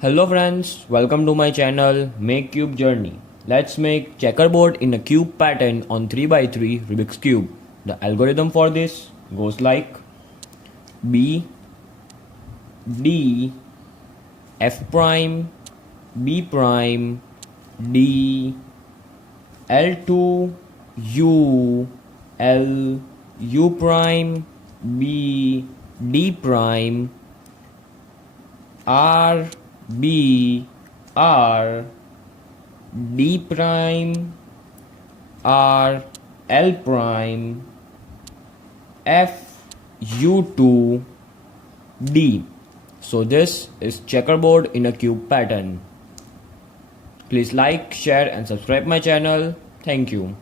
Hello friends, welcome to my channel Make Cube Journey. Let's make checkerboard in a cube pattern on 3x3 Rubik's Cube. The algorithm for this goes like B, D, F prime, B prime, D, L2, U, L, U prime, B, D prime, R, B, R, D prime, R, L prime, F, U2, D. So this is checkerboard in a cube pattern. Please like, share and subscribe my channel. Thank you.